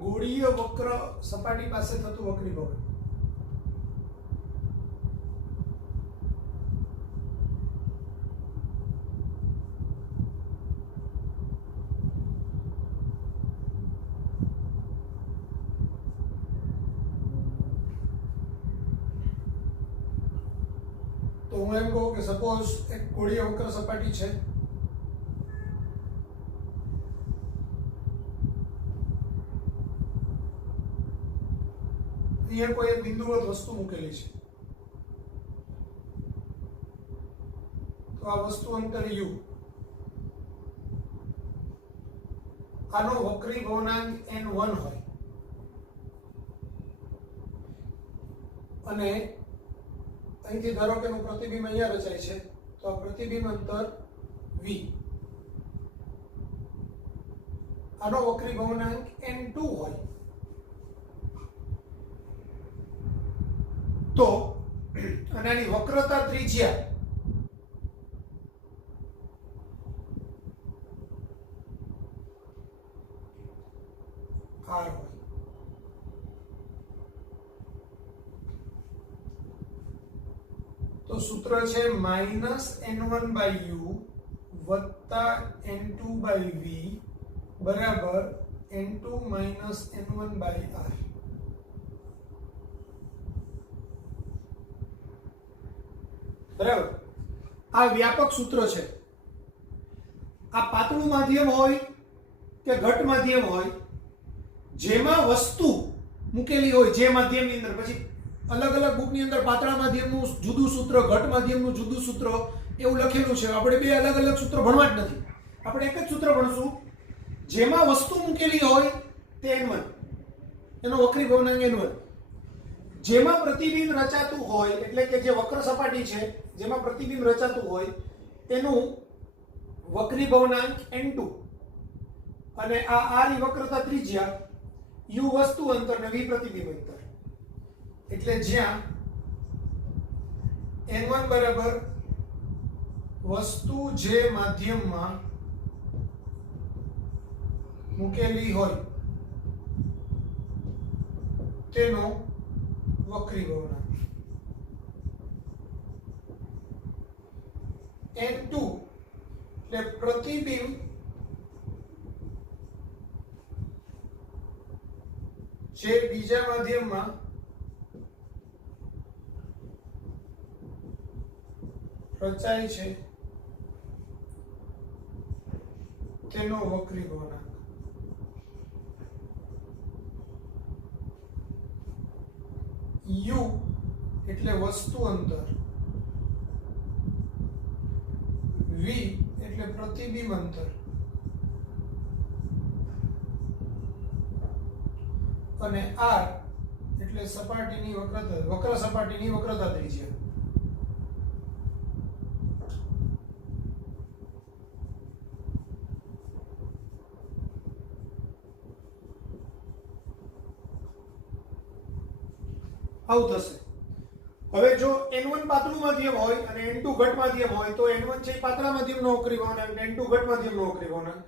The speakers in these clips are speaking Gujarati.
ગોળીય વક્ર સપાટી પાસે થતું વક્રીભવન. તો હું એમ કહું કે સપોઝ એક ગોળીય વક્ર સપાટી છે. અહીંયા કોઈ એક બિંદુવત વસ્તુ મૂકેલી છે. તો આ વસ્તુ અંતર u. આનો વક્રીભવનાંક n1 હોય અને અહીંથી ધારો કે એનું પ્રતિબિંબ અહીંયા રચાય છે. તો આ પ્રતિબિંબ અંતર v. આનો વક્રીભવનાંક n2 હોય તો અને આની વક્રતા ત્રિજ્યા r હોય. તો સૂત્ર છે -n1/u + n2/v બરાબર n2 - n1/r. બરાબર. આ વ્યાપક સૂત્ર છે. આ પાતળું માધ્યમ હોય કે ઘટ માધ્યમ હોય, જેમાં વસ્તુ મૂકેલી હોય જે માધ્યમની અંદર, પછી અલગ અલગ બુકની અંદર પાતળા માધ્યમનું જુદું સૂત્ર, ઘટ માધ્યમનું જુદું સૂત્ર એવું લખેલું છે. આપણે બે અલગ અલગ સૂત્ર ભણવા જ નથી. આપણે એક જ સૂત્ર ભણશું. જેમાં વસ્તુ મૂકેલી હોય તે n1, એનો વક્રીભવનાંક n1. જેમાં પ્રતિબિંબ રચાતું હોય, એટલે કે જે વક્ર સપાટી છે જેમાં પ્રતિબિંબ રચાતું હોય એનું વક્રીભવનાંક n2 અને આ r ની વક્રતા ત્રિજ્યા, u વસ્તુ અંતર અને v પ્રતિબિંબ અંતર. એટલે જ્યાં n1 બરાબર વસ્તુ જે માધ્યમમાં મૂકેલી હોય તેનો વક્રીભવનાંક, n2 એટલે પ્રતિબિંબ જે બીજા માધ્યમમાં રચાય છે તેનો વક્રીભવનાંક. u એટલે વસ્તુ અંતર, v એટલે પ્રતિબિંબ અંતર અને r એટલે સપાટીની વક્રતા, વક્ર સપાટીની વક્રતા ત્રિજ્યા. આવું થશે. હવે જો n1 પાતળું માધ્યમ હોય અને n2 ઘટ માધ્યમ હોય તો n1 છે પાતળા માધ્યમનો વક્રીભવનાંક, n2 ઘટ માધ્યમનો વક્રીભવનાંક.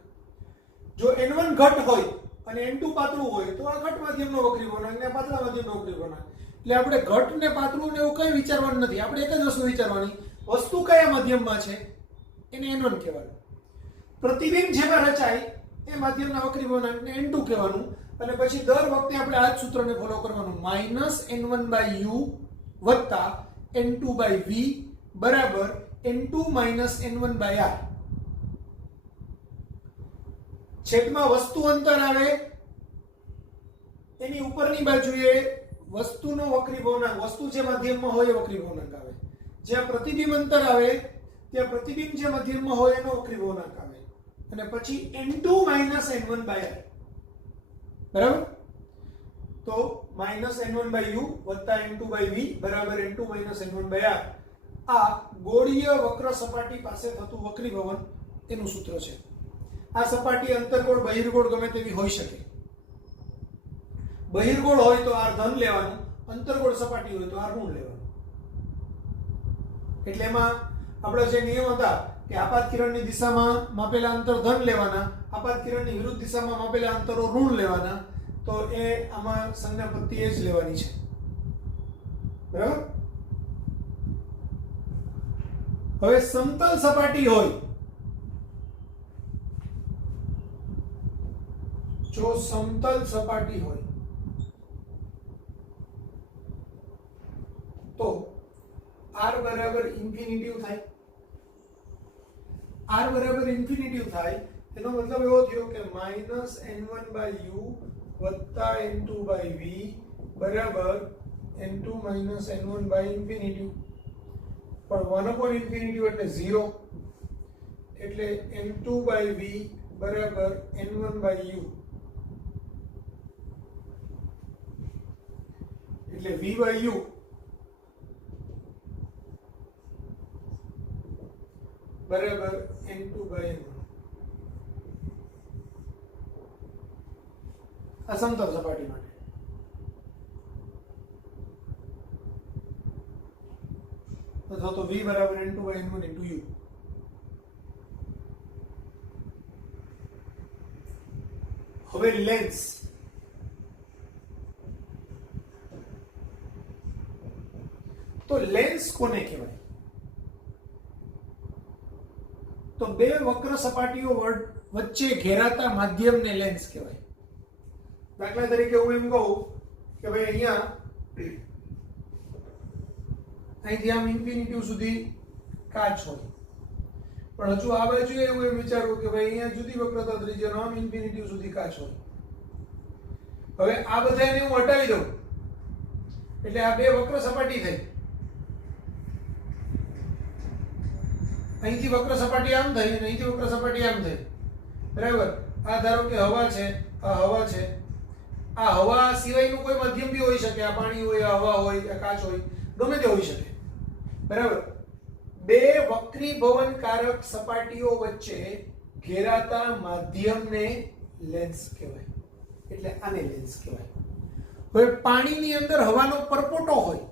જો n1 ઘટ હોય અને n2 પાતળું હોય તો આ ઘટ માધ્યમનો વક્રીભવનાંક ને પાતળા માધ્યમનો વક્રીભવનાંક. એટલે આપણે ઘટ ને પાતળું ને એવું કંઈ વિચારવાનું નથી. આપણે એક જ વસ્તુ વિચારવાની, વસ્તુ કયા માધ્યમમાં છે એને n1 કહેવાનું, પ્રતિબિંબ જેમાં રચાય એ માધ્યમના વક્રીભવનાંકને n2 કહેવાનું. અને પછી દર વખતે આપણે આ જ સૂત્રને ફોલો કરવાનું, -n1/u + n2/v બરાબર n2 - n1/r. છેદમાં વસ્તુ અંતર આવે એની ઉપરની બાજુએ વસ્તુનો વક્રીભવનાંક, વસ્તુ જે માધ્યમમાં હોય એ વક્રીભવનાંક આવે. જ્યાં પ્રતિબિંબ અંતર આવે ત્યાં પ્રતિબિંબ જે માધ્યમમાં હોય એનો વક્રીભવનાંક આવે. અને પછી n2 - n1/r. બરાબર. તો -n1/u + n2/v બરાબર n2 - n1/r. આ ગોળીય વક્ર સપાટી પાસે થતું વક્રીભવન એનું સૂત્ર છે. આ સપાટી અંતર્ગોળ બહિર્ગોળ ગમે તેવી હોઈ શકે. બહિર્ગોળ હોય તો r ધન લેવાનું, અંતર્ગોળ સપાટી હોય તો r ઋણ લેવાનું. એટલે એમાં આપણા જે નિયમ હતા કે આપાત કિરણની દિશામાં માપેલા અંતર ધન લેવાના, આપાત કિરણની વિરુદ્ધ દિશામાં માપેલા અંતરો ઋણ લેવાના, તો એ આમાં સંજ્ઞા પદ્ધતિ એ જ લેવાની છે. બરાબર. હવે સમતલ સપાટી હોય, જો સમતલ સપાટી હોય તો r બરાબર ઇન્ફિનિટિવ થાય. r બરાબર ઇન્ફિનિટિવ થાય એનો મતલબ એવો થયો કે -n1/u વત્તા n2/v બરાબર n2 n1/ઇન્ફિનિટિવ. પણ 1/ઇન્ફિનિટિવ એટલે 0, એટલે n2/v બરાબર n1/u, એટલે v/u બરાબર n2/n1. આ સમતલ સપાટી માટે. અથવા તો v બરાબર n2/n1 into u. હવે લેન્સ. તો લેન્સ કોને કહેવાય? તો બે વક્ર સપાટીઓ વચ્ચે ઘેરાતા માધ્યમને લેન્સ કહેવાય. દાખલા તરીકે હું એમ કહું કે ભાઈ અહીંયા અહીંથી આમ ઇન્ફિનિટિવ સુધી કાચ હોય, પણ હજુ આ બાજુ એવું એમ વિચારવું કે ભાઈ અહીંયા જુદી વક્રતા ત્રિજ્યાનો આમ ઇન્ફિનિટિવ સુધી કાચ હોય. હવે આ બધાને હું હટાવી દઉં એટલે આ બે વક્ર સપાટી થઈ. અહીંથી વક્ર સપાટી આમ થઈ અને અહીંથી વક્ર સપાટી આમ થઈ. બરાબર. આ ધારો કે હવા છે, આ હવા છે, આ હવા સિવાયનું કોઈ માધ્યમ બી હોઈ શકે, આ પાણી હોય, આ હવા હોય, આ કાચ હોય, ગમે તે હોઈ શકે. બરાબર. બે વક્રીભવનકારક સપાટીઓ વચ્ચે ઘેરાતા માધ્યમને લેન્સ કહેવાય. એટલે આને લેન્સ કહેવાય. હવે પાણીની અંદર હવાનો પરપોટો હોય,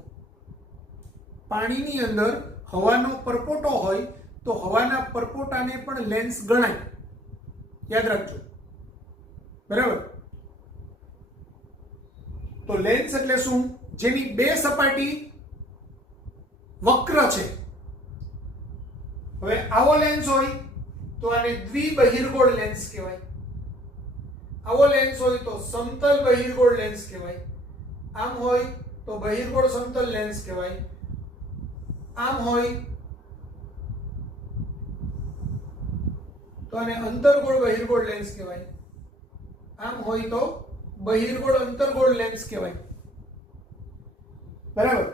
પાણીની અંદર હવાનો પરપોટો હોય તો હવાના પરપોટાને પણ લેન્સ ગણાય. યાદ રાખજો. બરાબર. તો લેન્સ એટલે શું? જેની બે સપાટી વક્ર છે. હવે આવો લેન્સ હોય તો આને દ્વિબહિર્ગોળ લેન્સ કહેવાય. આવો લેન્સ હોય તો સમતલ બહિર્ગોળ લેન્સ કહેવાય. આમ હોય તો બહિર્ગોળ સમતલ લેન્સ કહેવાય. આમ હોય તો આને અંતર્ગોળ બહિર્ગોળ લેન્સ કહેવાય. આમ હોય તો બહિર્ગોળ અંતર્ગોળ લેન્સ કહેવાય. બરાબર.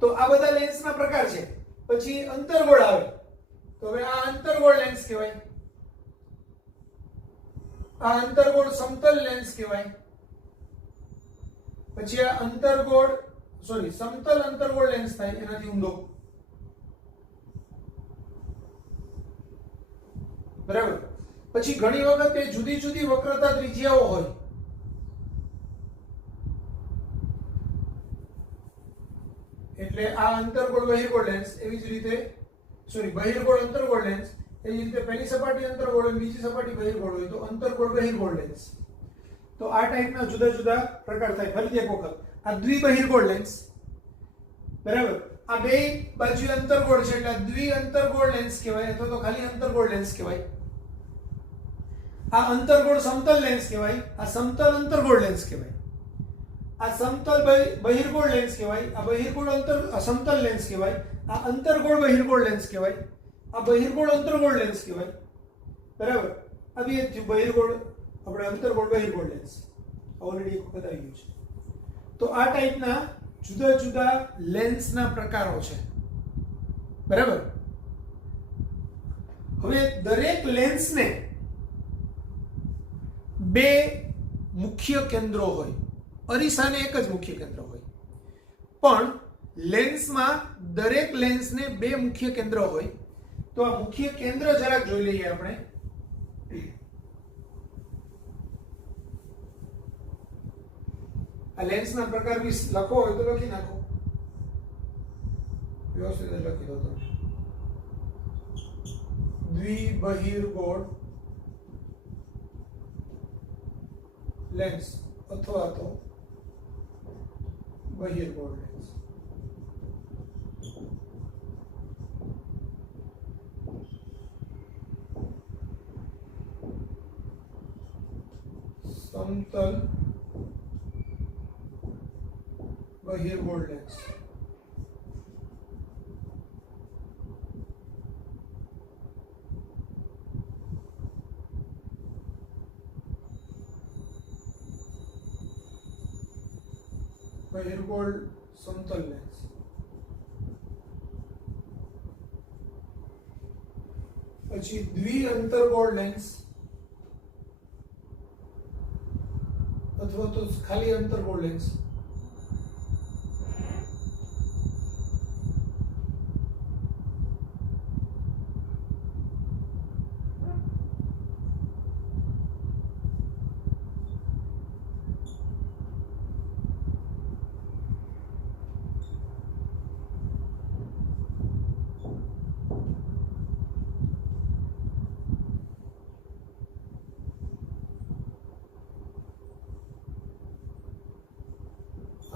તો આ બધા લેન્સના પ્રકાર છે. પછી અંતર્ગોળ આવે તો હવે આ અંતર્ગોળ લેન્સ કહેવાય. આ અંતર્ગોળ સમતલ લેન્સ કહેવાય. પછી આ અંતર્ગોળ સમતલ અંતર્ગોળ લેન્સ થાય એનાથી ઊંધો. બરાબર. પછી ઘણી વખત એ જુદી જુદી વક્રતા ત્રિજ્યાઓ હોય. એટલે આ અંતર્ગોળ બહિર્ગોળ લેન્સ, એવી જ રીતે બહિર્ગોળ અંતર્ગોળ લેન્સ, એવી જ રીતે પહેલી સપાટી અંતર્ગોળ અને બીજી સપાટી બહિર્ગોળ હોય તો અંતર્ગોળ બહિર્ગોળ લેન્સ. તો આ ટાઈપના જુદા જુદા પ્રકાર થાય. ફરીથી એક વખત, આ દ્વિબહિર્ગોળ લેન્સ. બરાબર. આ બે બાજુ અંતર્ગોળ છે એટલે દ્વિ અંતર્ગોળ લેન્સ કહેવાય, અથવા તો ખાલી અંતર્ગોળ લેન્સ કહેવાય. આ અંતર્ગોળ સમતલ લેન્સ કહેવાય. આ સમતલ અંતર્ગોળ લેન્સ કહેવાય. આ સમતલ બહિર્ગોળ લેન્સ કહેવાય. આ બહિર્ગોળ સમતલ લેન્સ કહેવાય. આ અંતર્ગોળ બહિર્ગોળ લેન્સ કહેવાય. આ બહિર્ગોળ અંતર્ગોળ લેન્સ કહેવાય. બરાબર. આ બે બહિર્ગોળ આપણે અંતર્ગોળ બહિર્ગોળ લેન્સ ઓલરેડી એક વખત આવી ગયું છે. તો આ ટાઈપના જુદા જુદા લેન્સના પ્રકારો છે. બરાબર. હવે દરેક લેન્સને બે મુખ્ય કેન્દ્રો હોય. અરીસાને એક જ મુખ્ય કેન્દ્ર હોય, પણ લેન્સમાં દરેક લેન્સને બે મુખ્ય કેન્દ્ર હોય. તો આ મુખ્ય કેન્દ્ર જરાક જોઈ લઈએ આપણે. આ લેન્સના પ્રકાર બી લખો હોય તો લખી નાખો, વ્યવસ્થિત લખી દો તમે. દ્વિબહિર્ગોળ લેન્સ અથવા તો બહિર્ગોળ લેન્સ. સમતલ બહિર્ગોળ લેન્સ. બહિર્ગોળ સમતલ લેન્સ. પછી દ્વિઅંતર્ગોળ લેન્સ અથવા તો ખાલી અંતર્ગોળ લેન્સ.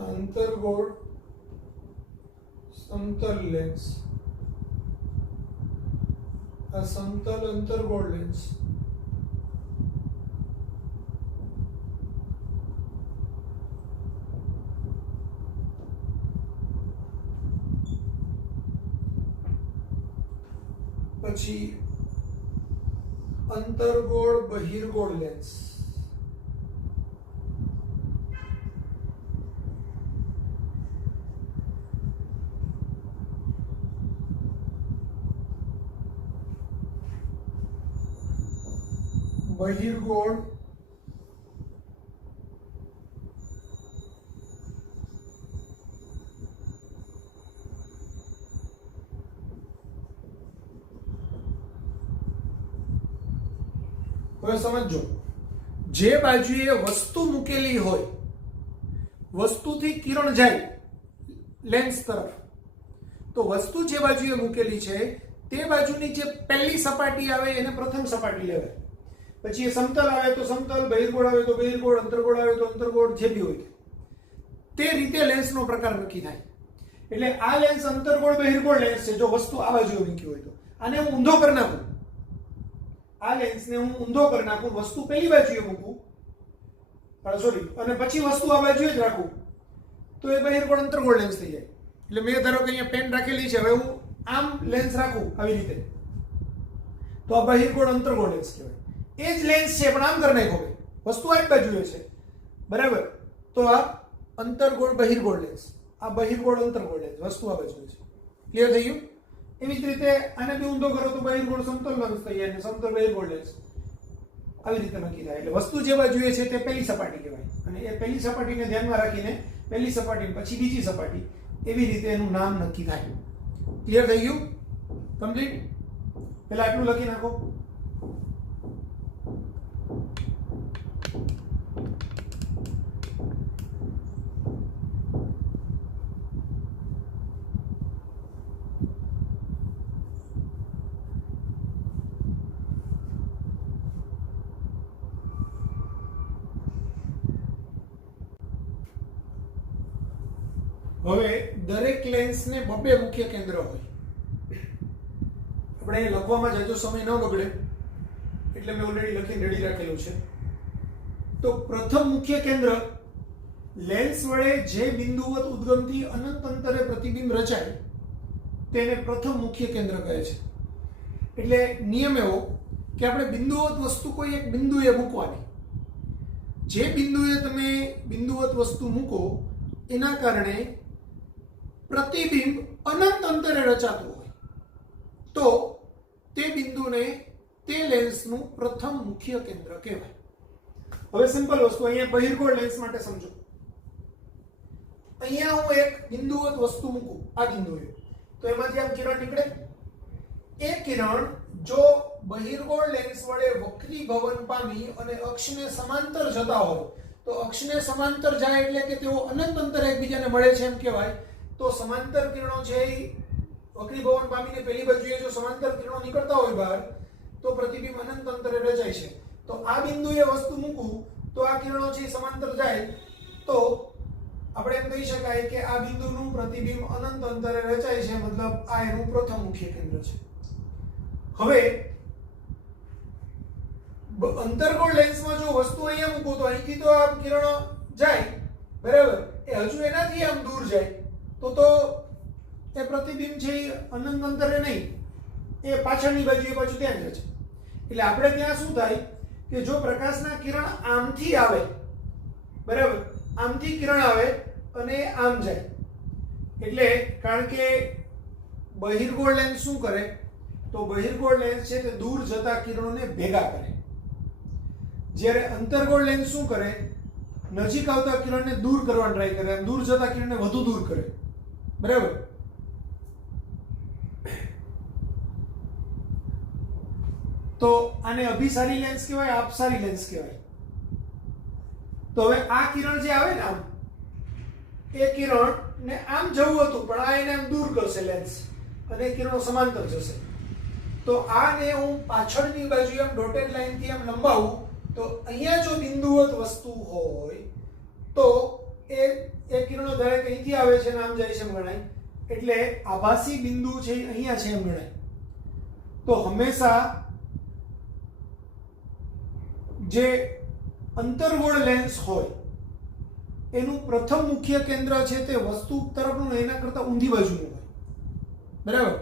અંતર્ગોળ સમતલ લેન્સ. આ સમતલ અંતર્ગોળ લેન્સ. પછી અંતર્ગોળ બહિર્ગોળ લેન્સ. બહિર્ગોળ હવે સમજો, જે બાજુએ વસ્તુ મૂકેલી હોય, વસ્તુથી કિરણ જાય લેન્સ તરફ, તો વસ્તુ જે બાજુએ મૂકેલી છે તે બાજુની જે પહેલી સપાટી આવે એને પ્રથમ સપાટી લેવાય. પછી એ સમતલ આવે તો સમતલ, બહિર્ગોળ આવે તો બહિર્ગોળ, અંતર્ગોળ આવે તો અંતર્ગોળ, જે બી હોય તે રીતે લેન્સનો પ્રકાર નક્કી થાય. એટલે આ લેન્સ અંતર્ગોળ બહિર્ગોળ લેન્સ છે. જો વસ્તુ આ બાજુએ મૂકી હોય તો આને હું ઊંધો કરી નાખું, આ લેન્સને હું ઊંધો કરી નાખું, વસ્તુ પેલી બાજુએ મૂકું, સોરી, અને પછી વસ્તુ આ બાજુએ જ રાખું, તો એ બહિર્ગોળ અંતર્ગોળ લેન્સ થઈ જાય. એટલે મેં ધારો કે અહીંયા પેન રાખેલી છે, હવે હું આમ લેન્સ રાખું આવી રીતે, તો આ બહિર્ગોળ અંતર્ગોળ લેન્સ કહેવાય. એ જ લેન્સ છે પણ આમ કરી નાખો, વસ્તુ આ જ બાજુએ છે, બરાબર, તો આ અંતર્ગોળ બહિર્ગોળ લેન્સ, આ બહિર્ગોળ અંતર્ગોળ લેન્સ, વસ્તુ આ બાજુએ છે. ક્લિયર થઈ ગયું? એવી જ રીતે આને બી ઊંધો કરો તો બહિર્ગોળ સમતલ લેન્સ થઈ જાય, અને સમતલ બહિર્ગોળ લેન્સ. આવી રીતે નક્કી થાય. એટલે વસ્તુ જે બાજુએ છે તે પહેલી સપાટી કહેવાય, અને એ પહેલી સપાટીને ધ્યાનમાં રાખીને પહેલી સપાટી પછી બીજી સપાટી, એવી રીતે એનું નામ નક્કી થાય. ક્લિયર થઈ ગયું? કમ્પ્લીટ? પહેલા આટલું લખી નાખો. હવે દરેક લેન્સને બબે મુખ્ય કેન્દ્ર હોય. આપણે લખવામાં જાજો સમય ન બગડે એટલે મેં ઓલરેડી લખીને રેડી રાખેલું છે. તો પ્રથમ મુખ્ય કેન્દ્ર, લેન્સ વડે જે બિંદુવત ઉદ્ગમથી અનંત અંતરે પ્રતિબિંબ રચાય તેને પ્રથમ મુખ્ય કેન્દ્ર કહે છે. એટલે નિયમ એવો કે આપણે બિંદુવત વસ્તુ કોઈ એક બિંદુએ મૂકવાની. જે બિંદુએ તમે બિંદુવત વસ્તુ મૂકો એના કારણે પ્રતિબિંબ અનંત અંતરે રચાતું હોય તો તે બિંદુને તે લેન્સનું પ્રથમ મુખ્ય કેન્દ્ર કહેવાય. હવે સિમ્પલ વસ્તુ અહીંયા બહિર્ગોળ લેન્સ માટે સમજો. અહીંયા હું એક બિંદુવત વસ્તુ મૂકું આ બિંદુએ, તો એમાંથી આમ કિરણ નીકળે, એ કિરણ જો બહિર્ગોળ લેન્સ વડે વક્રીભવન પામી અને અક્ષને સમાંતર જતા હોય, તો અક્ષને સમાંતર જાય એટલે કે તેઓ અનંત અંતરે એકબીજાને મળે છે એમ કહેવાય. તો સમાંતર કિરણો છે એ વક્રીભવન પામીને પેલી બાજુએ જો સમાંતર કિરણો નીકળતા હોય બહાર, તો પ્રતિબિંબ અનંત અંતરે રચાય છે. તો આ બિંદુએ વસ્તુ મૂકું તો આ કિરણો છે સમાંતર જાય, તો આપણે એમ કહી શકાય કે આ બિંદુનું પ્રતિબિંબ અનંત અંતરે રચાય છે, મતલબ આ એનું પ્રથમ મુખ્ય કેન્દ્ર છે. હવે અંતર્ગોળ લેન્સમાં જો વસ્તુ અહીંયા મૂકો તો અહીંથી તો આ કિરણો જાય, બરાબર, એ હજુ એનાથી આમ દૂર જાય, તો એ પ્રતિબિંબ છે અનંત અંતરે નહીં, એ પાછળની બાજુએ પાછું ત્યાં જ છે. એટલે આપણે ત્યાં શું થાય કે જો પ્રકાશના કિરણ આમથી આવે, બરાબર, આમથી કિરણ આવે અને આમ જાય, એટલે કારણ કે બહિર્ગોળ લેન્સ શું કરે, તો બહિર્ગોળ લેન્સ છે તે દૂર જતા કિરણોને ભેગા કરે, જ્યારે અંતર્ગોળ લેન્સ શું કરે, નજીક આવતા કિરણને દૂર કરવાનો ટ્રાય કરે, દૂર જતા કિરણને વધુ દૂર કરે, બરાબર. તો આને અભિસારી લેન્સ કહેવાય, આપસારી લેન્સ કહેવાય. તો હવે આ કિરણ જે આવે ને આમ, એ કિરણ ને આમ જવું હતું પણ આ એને આમ દૂર કરશે લેન્સ, અને કિરણો સમાંતર જશે. તો આને હું પાછળની બાજુ આમ ડોટેડ લાઈન થી આમ લંબાવું, તો અહીંયા જો બિંદુવત વસ્તુ હોય તો એ કિરણો દરેક અહીંથી આવે છે અને આમ જાય છે એમ ગણાય, એટલે આભાસી બિંદુ છે અહીંયા છે એમ ગણાય. તો હંમેશા જે અંતર્ગોળ લેન્સ હોય એનું પ્રથમ મુખ્ય કેન્દ્ર છે તે વસ્તુ તરફનું એના કરતા ઊંધી બાજુનું હોય, બરાબર.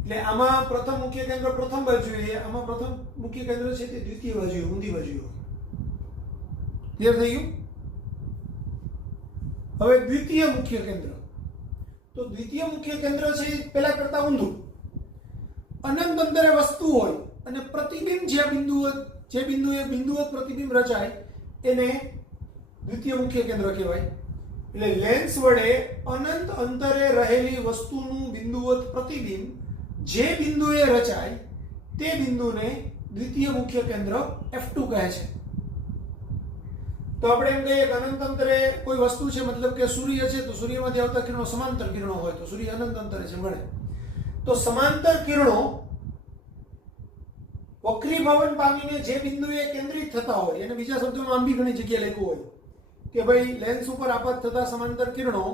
એટલે આમાં પ્રથમ મુખ્ય કેન્દ્ર પ્રથમ બાજુએ, આમાં પ્રથમ મુખ્ય કેન્દ્ર છે તે દ્વિતીય બાજુએ, ઊંધી બાજુએ હોય. ક્લિયર થઈ ગયું? હવે દ્વિતીય મુખ્ય કેન્દ્ર, તો દ્વિતીય મુખ્ય કેન્દ્ર છે પેલા કરતા ઊંધું, અનંત અંતરે વસ્તુ હોય અને પ્રતિબિંબ જે બિંદુએ બિંદુવત પ્રતિબિંબ રચાય એને દ્વિતીય મુખ્ય કેન્દ્ર કહેવાય. એટલે લેન્સ વડે અનંત અંતરે રહેલી વસ્તુનું બિંદુવત પ્રતિબિંબ જે બિંદુએ રચાય તે બિંદુને દ્વિતીય મુખ્ય કેન્દ્ર F2 કહે છે. તો આપણે એમ કહીએ કે અનંત અંતરે કોઈ વસ્તુ છે, મતલબ કે સૂર્ય છે, તો સૂર્યમાંથી આવતા કિરણો સમાંતર કિરણો હોય, તો સૂર્ય અનંત અંતરે છે ગણે. તો સમાંતર કિરણો વક્રીભવન પામીને જે બિંદુએ કેન્દ્રિત થતા હોય, એને બીજા શબ્દોમાં આમ બી ઘણી જગ્યાએ લખ્યું હોય કે ભાઈ લેન્સ ઉપર આપાત થતા સમાંતર કિરણો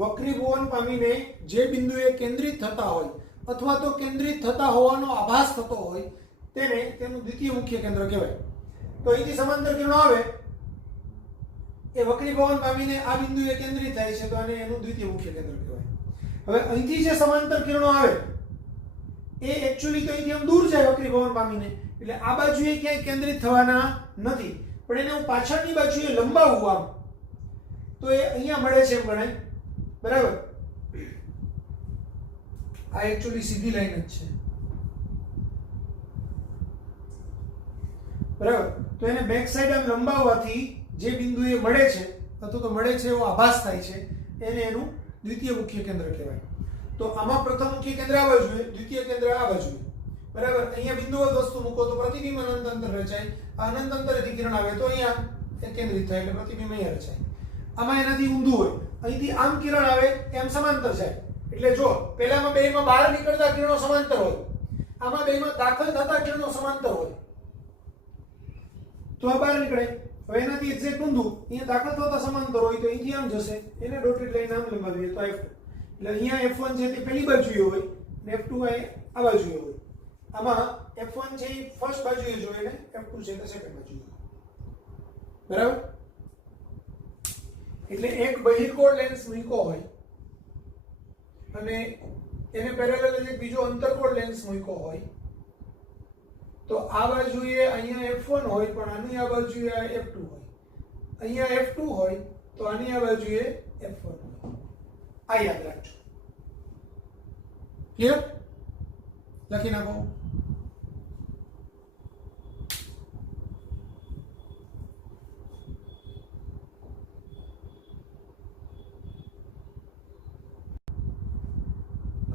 વક્રીભવન પામીને જે બિંદુએ કેન્દ્રિત થતા હોય અથવા તો કેન્દ્રિત થતા હોવાનો આભાસ થતો હોય તેનું દ્વિતીય મુખ્ય કેન્દ્ર કહેવાય. તો અહીંથી સમાંતર કિરણો આવે એ વક્રીભવન પામીને આ બિંદુએ કેન્દ્રિત થાય છે, તો આને એનું દ્વિતીય મુખ્ય કેન્દ્ર કહેવાય. હવે અહીંથી જે સમાંતર કિરણો આવે એ એકચ્યુઅલી તો અહીંથી આમ દૂર જાય વક્રીભવન પામીને, એટલે આ બાજુએ ક્યાંય કેન્દ્રિત થવાના નથી, પણ એને હું પાછળની બાજુએ લંબાવું આમ, તો એ અહીંયા મળે છે એમ ગણાય, બરાબર. આ એકચ્યુઅલી સીધી લાઈન જ છે, બરાબર. તો એને બેક સાઈડ આમ લંબાવવાથી જે બિંદુએ મળે છે અથવા તો મળે છે એવો આભાસ થાય છે, એને એનું દ્વિતીય મુખ્ય કેન્દ્ર કહેવાય. તો આમાં પ્રથમ મુખ્ય કેન્દ્ર આ બાજુએ, દ્વિતીય કેન્દ્ર આ બાજુએ, બરાબર. અહીંયા બિંદુવત વસ્તુ મૂકો તો પ્રતિબિંબ અનંત અંતર રચાય, આ અનંત અંતરેથી કિરણ આવે તો અહીંયા કેન્દ્રિત થાય એટલે પ્રતિબિંબ અહીંયા રચાય. આમાં એનાથી ઊંધું હોય, અહીંથી આમ કિરણ આવે એમ સમાંતર જાય, એટલે જો પહેલામાં બેમાં બહાર નીકળતા કિરણો સમાંતર હોય, આમાં બેમાં દાખલ થતા કિરણો સમાંતર હોય, તો આ બહાર નીકળે. હવે એનાથી એક્ઝેક્ટ ઊંધું, અહીંયા દાખલ થતા સમાંતર હોય તો અહીંથી આમ જશે, એને ડોટેડ લાઈન આમ લંબાવીએ તો F2. એટલે અહીંયા F1 છે તે પેલી બાજુએ હોય અને F2 આ બાજુએ હોય. આમાં F1 છે એ ફર્સ્ટ બાજુએ જોઈએ ને F2 છે તે સેકન્ડ બાજુએ, બરાબર. એટલે એક બહિર્ગોળ લેન્સ મૂક્યો હોય અને એને પેરેલલ જ એક બીજો અંતર્ગોળ લેન્સ મૂક્યો હોય, તો આ બાજુએ અહીંયા F1 હોય પણ આની આ બાજુએ આ F2 હોય, અહીંયા F2 હોય તો આની આ બાજુએ F1 હોય. આ યાદ રાખજો. ક્લિયર? લખી નાખો.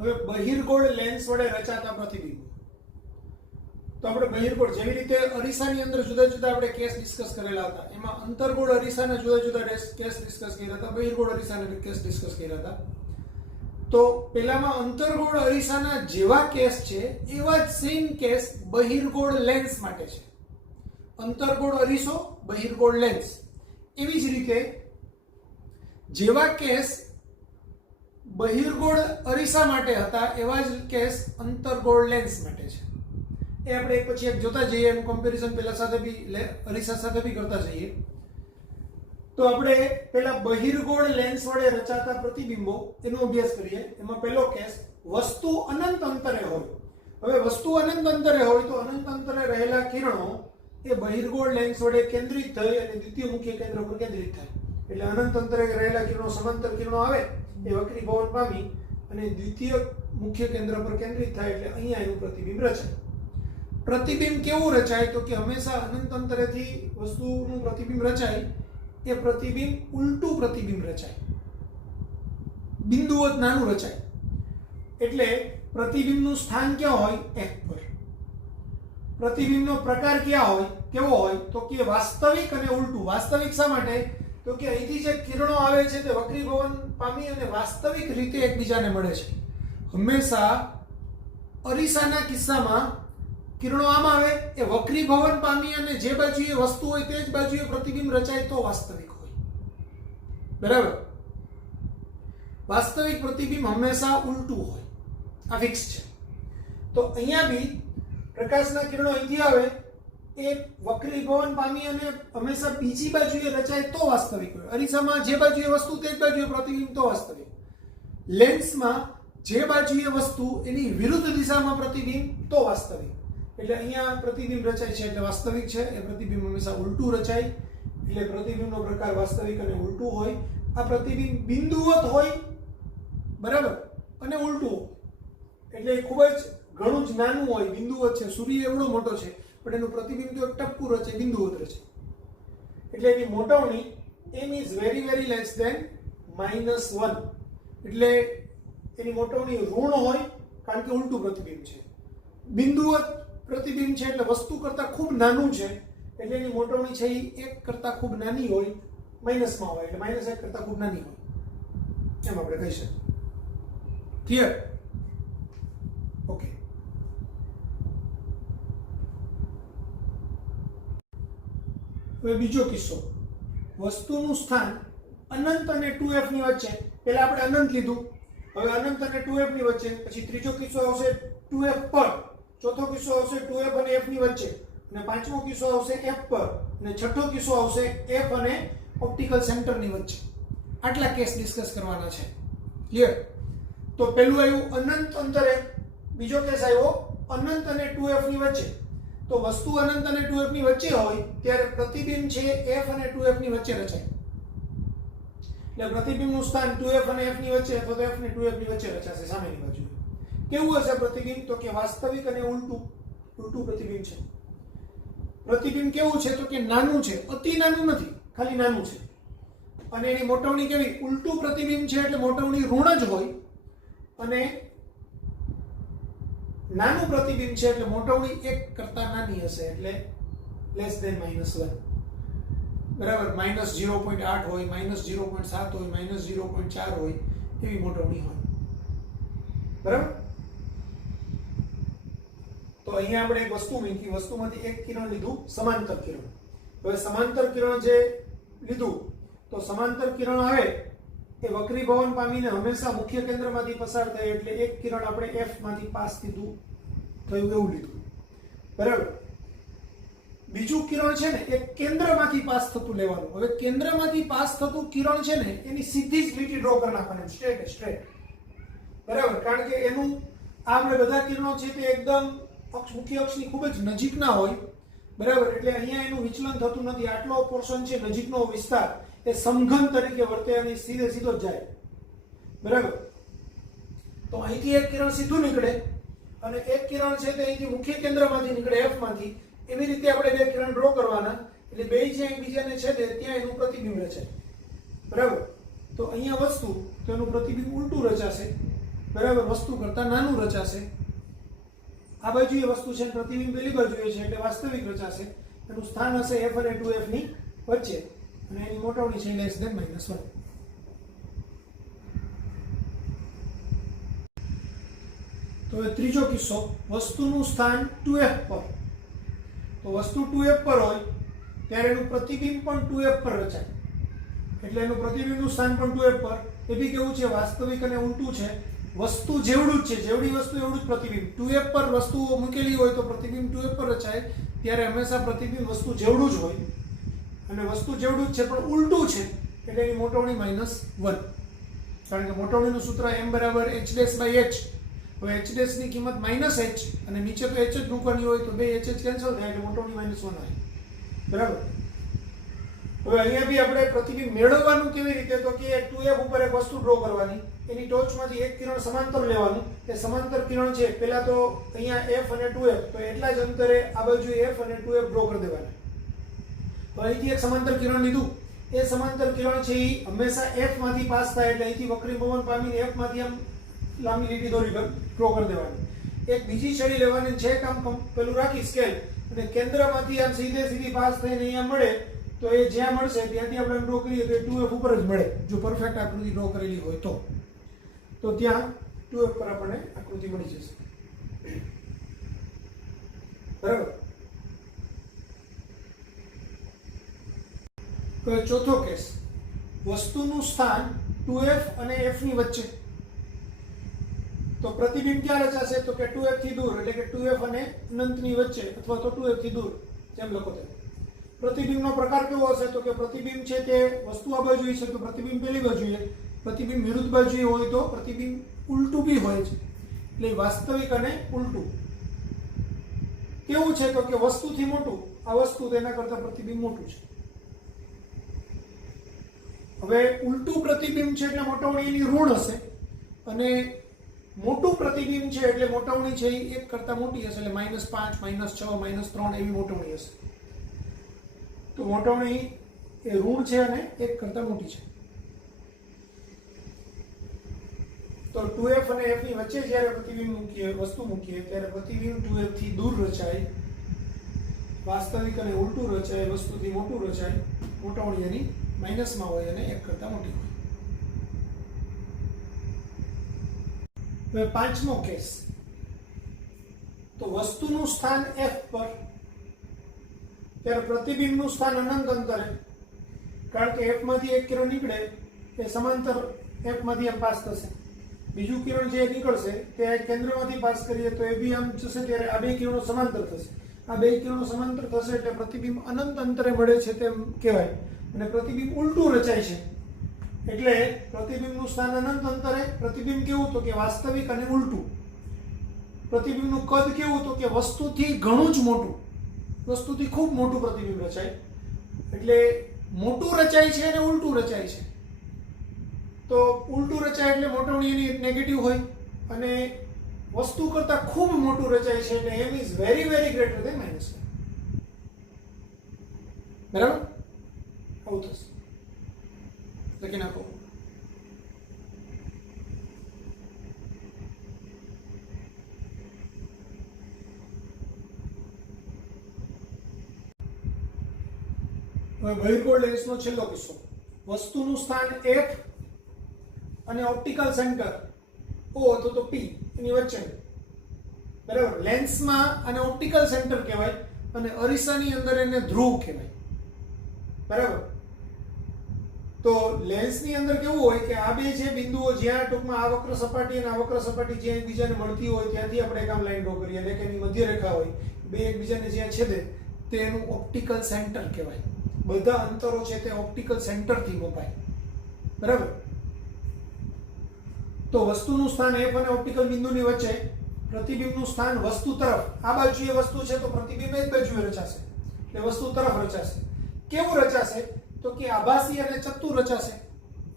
હવે બહિર્ગોળ લેન્સ વડે રચાતા પ્રતિબિંબો. તો આપણે બહિર્ગોળ જેવી રીતે અરીસાની અંદર જુદા જુદા આપણે કેસ ડિસ્કસ કરેલા હતા, એમાં અંતર્ગોળ અરીસાના જુદા જુદા કેસ ડિસ્કસ કર્યા હતા, બહિર્ગોળ અરીસાના કેસ ડિસ્કસ કર્યા હતા. તો પેલામાં અંતર્ગોળ અરીસાના જેવા કેસ છે એવા જ સેમ કેસ બહિર્ગોળ લેન્સ માટે છે. અંતર્ગોળ અરીસો, બહિર્ગોળ લેન્સ. એવી જ રીતે જેવા કેસ બહિર્ગોળ અરીસા માટે હતા એવા જ કેસ અંતર્ગોળ લેન્સ માટે છે. એ આપણે એક પછી એક જોતા જઈએ, એનું કમ્પેરિઝન પેલા સાથે બી અરીસા સાથે બી કરતા જઈએ. તો આપણે પેલા બહિર્ગોળ લેન્સ વડે રચાતા પ્રતિબિંબો એનો અભ્યાસ કરીએ. એમાં પહેલો કેસ વસ્તુ અનંત અંતરે હોય. હવે વસ્તુ અનંત અંતરે હોય તો અનંત અંતરે રહેલા કિરણો એ બહિર્ગોળ લેન્સ વડે કેન્દ્રિત થઈ અને દ્વિતીય મુખ્ય કેન્દ્ર પર કેન્દ્રિત થાય. એટલે અનંત અંતરે રહેલા કિરણો, સમાંતર કિરણો આવે એ વક્રીભવન પામી અને દ્વિતીય મુખ્ય કેન્દ્ર પર કેન્દ્રિત થાય એટલે અહીંયા એનું પ્રતિબિંબ રચાય. પ્રતિબિંબ કેવું રચાય તો કે હંમેશા અનંત અંતરેથી વસ્તુનું પ્રતિબિંબ રચાય એ પ્રતિબિંબ ઉલટું પ્રતિબિંબ રચાય, બિંદુવત નાનું રચાય. એટલે પ્રતિબિંબનું સ્થાન ક્યાં હોય? F પર. પ્રતિબિંબનો પ્રકાર ક્યાં હોય, કેવો હોય તો કે વાસ્તવિક અને ઉલટું. વાસ્તવિક શા માટે તો કે અહીંથી જે કિરણો આવે છે તે વક્રીભવન પામી અને વાસ્તવિક રીતે એકબીજાને મળે છે. હંમેશા અરીસાના કિસ્સામાં કિરણો આમ આવે એ વક્રીભવન પામી અને જે બાજુએ વસ્તુ હોય તે જ બાજુએ પ્રતિબિંબ રચાય તો વાસ્તવિક હોય. બરાબર? વાસ્તવિક પ્રતિબિંબ હંમેશા ઉલટું હોય. આ ફિક્સ છે. તો અહીંયા બી પ્રકાશના કિરણો અહીંથી આવે એ વક્રીભવન પામી અને હંમેશા બીજી બાજુએ રચાય તો વાસ્તવિક હોય. અરીસામાં જે બાજુએ વસ્તુ તે જ બાજુએ પ્રતિબિંબ તો વાસ્તવિક. લેન્સમાં જે બાજુએ વસ્તુ એની વિરુદ્ધ દિશામાં પ્રતિબિંબ તો વાસ્તવિક. એટલે અહીંયા પ્રતિબિંબ રચાય છે એટલે વાસ્તવિક છે. એ પ્રતિબિંબ હંમેશા ઉલટું રચાય એટલે પ્રતિબિંબનો પ્રકાર વાસ્તવિક અને ઉલટું હોય. આ પ્રતિબિંબ બિંદુવત હોય, બરાબર, અને ઉલટું એટલે ખૂબ જ ઘણું જ નાનું હોય. બિંદુવત છે, સૂર્ય એવડો મોટો છે પણ એનું પ્રતિબિંબ તો ટપકું રચે, બિંદુવત રચે. એટલે એની મોટવણી m is very very less than -1. એટલે એની મોટવણી ઋણ હોય કારણ કે ઉલટું પ્રતિબિંબ છે. બિંદુવત પ્રતિબિંબ છે એટલે વસ્તુ કરતા ખૂબ નાનું છે એટલે એની મોટવણી છે એ 1 કરતા ખૂબ નાની હોય, માઇનસમાં હોય એટલે -1 કરતા ખૂબ નાની હોય એમ આપણે કહી શકીએ. ક્લિયર? ઓકે. હવે બીજો કિસ્સો, વસ્તુનું સ્થાન અનંત અને 2f ની વચ્ચે. પહેલા આપણે અનંત લીધું, હવે અનંત અને 2f ની વચ્ચે. પછી ત્રીજો કિસ્સો આવશે 2f પર, ચોથો કિસ્સો આવશે 2f અને f ની વચ્ચે, અને પાંચમો કિસ્સો આવશે f પર, અને છઠ્ઠો કિસ્સો આવશે f અને ઓપ્ટિકલ સેન્ટરની વચ્ચે. આટલા કેસ ડિસ્કસ કરવાના છે. ક્લિયર? તો પહેલું આવ્યું અનંત અંતરે, બીજો કેસ આવ્યો અનંત અને 2f ની વચ્ચે. તો વસ્તુ અનંત અને 2f ની વચ્ચે હોય ત્યારે પ્રતિબિંબ છે f અને 2f ની વચ્ચે રચાય. એટલે પ્રતિબિંબનું સ્થાન 2f અને f ની વચ્ચે અથવા તો f અને 2f ની વચ્ચે રચાશે સામેની બાજુ. કેવું હશે પ્રતિબિંબ તો કે વાસ્તવિક અને ઉલટું પ્રતિબિંબ છે. પ્રતિબિંબ કેવું છે તો કે નાનું છે, અતિ નાનું નથી, ખાલી નાનું છે. અને એની મોટવણી કેવી? ઉલટું પ્રતિબિંબ છે એટલે મોટવણી ઋણ જ હોય, અને નાનું પ્રતિબિંબ છે એટલે મોટવણી 1 કરતા નાની હશે એટલે લેસ ધેન -1. બરાબર? -0.8 હોય, -0.7 હોય, -0.4 હોય, એવી મોટવણી હોય. બરાબર? તો અહીંયા આપણે એક વસ્તુ મૂકી, વસ્તુમાંથી એક કિરણ લીધું, સમાંતર કિરણ. હવે સમાંતર કિરણ જે લીધું તો સમાંતર કિરણ આવે એ વક્રીભવન પામીને હંમેશા મુખ્ય કેન્દ્રમાંથી પસાર થાય એટલે એક કિરણ આપણે f માંથી પાસ થયું એવું લીધું. બરાબર? બીજું કિરણ છે ને એ કેન્દ્રમાંથી પાસ થતું લેવાનું. હવે કેન્દ્રમાંથી પાસ થતું કિરણ છે ને એની સીધી જ લીટી ડ્રો કરી નાખવાની, સ્ટ્રેટ. બરાબર? કારણ કે એનું આપણે બધા કિરણો છે તે એકદમ મુખ્ય અક્ષની ખૂબ જ નજીકના હોય. બરાબર? એટલે અહીંયા એનું વિચલન થતું નથી. આટલો પોર્શન છે નજીકનો વિસ્તાર એ સમઘન તરીકે વર્તે અને સીધો જ જાય. બરાબર? તો અહીંથી એક કિરણ સીધું નીકળે અને એક કિરણ છે તે અહીંથી મુખ્ય કેન્દ્રમાંથી નીકળે, f માંથી. એવી રીતે આપણે બે કિરણ ડ્રો કરવાના એટલે બે જે એકબીજાને છેદે ત્યાં એનું પ્રતિબિંબ રચાય. બરાબર? તો અહીંયા વસ્તુ તો એનું પ્રતિબિંબ ઉલટું રચાશે. બરાબર વસ્તુ કરતાં નાનું રચાશે. આ બાજુ એ વસ્તુ છે, પ્રતિબિંબ પેલી બાજુએ છે એટલે વાસ્તવિક રચાશે. એનું સ્થાન હશે f અને 2f ની વચ્ચે અને એની મોટવણી છે લેસ ધેન -1. તો એ ત્રીજો કિસ્સો, વસ્તુનું સ્થાન 2f પર. તો વસ્તુ 2f પર હોય ત્યારે એનું પ્રતિબિંબ પણ 2f પર રચાય. એટલે એનું પ્રતિબિંબનું સ્થાન પણ 2f પર. એ બી કેવું છે, વાસ્તવિક અને ઉલટું છે. વસ્તુ જેવડું જ છે, જેવડી વસ્તુ એવું જ પ્રતિબિંબ. 2f પર વસ્તુઓ મૂકેલી હોય તો પ્રતિબિંબ 2f પર રચાય. ત્યારે હંમેશા પ્રતિબિંબ વસ્તુ જેવડું જ હોય અને વસ્તુ જેવડું જ છે પણ ઉલટું છે એટલે એની મોટવણી -1. કારણ કે મોટવણીનું સૂત્ર m બરાબર h'/h. હવે h' ની કિંમત -h અને નીચે તો h જ મૂકવાની હોય તો બે h કેન્સલ થાય એટલે મોટવણી -1 આવે. બરાબર. હવે અહીંયા બી આપણે પ્રતિબિંબ મેળવવાનું કેવી રીતે, તો કે 2f ઉપર એક વસ્તુ ડ્રો કરવાની, એની ટોચમાંથી એક કિરણ સમાંતર લેવાનું. એ સમાંતર કિરણ છે, પહેલા તો અહીંયા f અને 2f, તો એટલા જ અંતરે આ બાજુ f અને 2f ડ્રો કરી દેવાના. તો અહીંથી એક સમાંતર કિરણ લીધું. એ સમાંતર કિરણ છે એ હંમેશા f માંથી પાસ થાય એટલે અહીંથી વક્રીભવન પામીને f માંથી આમ લાંબી લીટી દોરી ડ્રો કરી દેવાની. એક બીજી છડી લેવાની છે, આમ પેલું રાખી સ્કેલ અને કેન્દ્રમાંથી આમ સીધી પાસ થઈને અહીંયા મળે તો એ જ્યાં મળશે ત્યાંથી આપણે ડ્રો કરીએ તો 2f ઉપર જ મળે, જો પરફેક્ટ આકૃતિ ડ્રો કરેલી હોય તો ત્યાં 2f પર આપણને આકૃતિ મળી જશે. બરાબર. તો ચોથો કેસ, વસ્તુનું સ્થાન 2f અને f ની વચ્ચે. તો પ્રતિબિંબ ક્યાં રચાશે, તો કે 2f થી દૂર, એટલે કે 2f અને અનંતની વચ્ચે અથવા તો 2f થી દૂર, જેમ લખો તેમ. પ્રતિબિંબનો પ્રકાર કેવો હશે, તો કે પ્રતિબિંબ છે તે વસ્તુ આ બાજુએ છે તો પ્રતિબિંબ પેલી બાજુએ, પ્રતિબિંબ વિરુદ્ધ બાજુએ હોય તો પ્રતિબિંબ ઉલટું બી હોય છે. એટલે વાસ્તવિક અને ઉલટું. કેવું છે, તો કે વસ્તુથી મોટું, આ વસ્તુ તેના કરતાં પ્રતિબિંબ મોટું છે. હવે ઉલટું પ્રતિબિંબ છે એટલે મોટવણી એની ઋણ હશે અને મોટું પ્રતિબિંબ છે એટલે મોટવણી છે એ 1 કરતાં મોટી હશે, એટલે -5, -6, -3 એવી મોટવણી હશે. તો મોટવણી એ ઋણ છે અને 1 કરતાં મોટી છે. તો 2f અને f ની વચ્ચે જ્યારે પ્રતિબિંબ મૂકીએ, વસ્તુ મૂકીએ ત્યારે પ્રતિબિંબ 2f થી દૂર રચાય, વાસ્તવિક અને ઉલટું રચાય, વસ્તુથી મોટું રચાય, મોટવણી એની માઇનસમાં હોય અને 1 કરતાં મોટી હોય. હવે પાંચમો કેસ, તો વસ્તુનું સ્થાન f પર ત્યારે પ્રતિબિંબનું સ્થાન અનંત અંતરે. કારણ કે f માંથી એક કિરણ નીકળે એ સમાંતર f માંથી આમ પાસ થશે. બીજું કિરણ જે નીકળશે તે કેન્દ્રમાંથી પાસ કરીએ તો એ બી આમ જશે ત્યારે આ બે કિરણો સમાંતર થશે. આ બે કિરણો સમાંતર થશે એટલે પ્રતિબિંબ અનંત અંતરે મળે છે તેમ કહેવાય. અને પ્રતિબિંબ ઉલટું રચાય છે એટલે પ્રતિબિંબનું સ્થાન અનંત અંતરે. પ્રતિબિંબ કેવું, તો કે વાસ્તવિક અને ઉલટું. પ્રતિબિંબનું કદ કેવું, તો કે વસ્તુથી ઘણું જ મોટું, વસ્તુથી ખૂબ મોટું પ્રતિબિંબ રચાય. એટલે મોટું રચાય છે અને ઉલટું રચાય છે. તો ઉલટું રચાય એટલે મોટવણી એની નેગેટિવ હોય અને વસ્તુ કરતાં ખૂબ મોટું રચાય છે એટલે m is very very greater than -1. બરાબર, આવું થશે. લખી નાખો. હવે બહિર્ગોળ લેન્સનો છેલ્લો કિસ્સો, વસ્તુનું સ્થાન f અને ઓપ્ટિકલ સેન્ટર O અથવા તો P એની વચ્ચે. બરાબર. લેન્સમાં અને ઓપ્ટિકલ સેન્ટર કહેવાય અને અરીસાની અંદર એને ધ્રુવ કહેવાય. બરાબર. તો લેન્સની અંદર કેવું હોય કે આ બે છે બિંદુઓ, જ્યાં ટૂંકમાં આ વક્ર સપાટી અને આ વક્ર સપાટી જ્યાં એકબીજાને મળતી હોય ત્યાંથી આપણે એક આમ લાઈન ડ્રો કરીએ એટલે કે એની મધ્ય રેખા હોય, બે એકબીજાને જ્યાં છેદે તે એનું ઓપ્ટિકલ સેન્ટર કહેવાય. બધા અંતરો છે તે ઓપ્ટિકલ સેન્ટરથી મપાય. બરાબર. તો વસ્તુનું સ્થાન f અને ઓપ્ટિકલ બિંદુની વચ્ચે, પ્રતિબિંબનું સ્થાન વસ્તુ તરફ, આ બાજુએ વસ્તુ છે તો પ્રતિબિંબ એક બાજુએ રચાશે એટલે વસ્તુ તરફ રચાશે. કેવું રચાશે, તો કે આભાસી અને ચતુર રચાશે.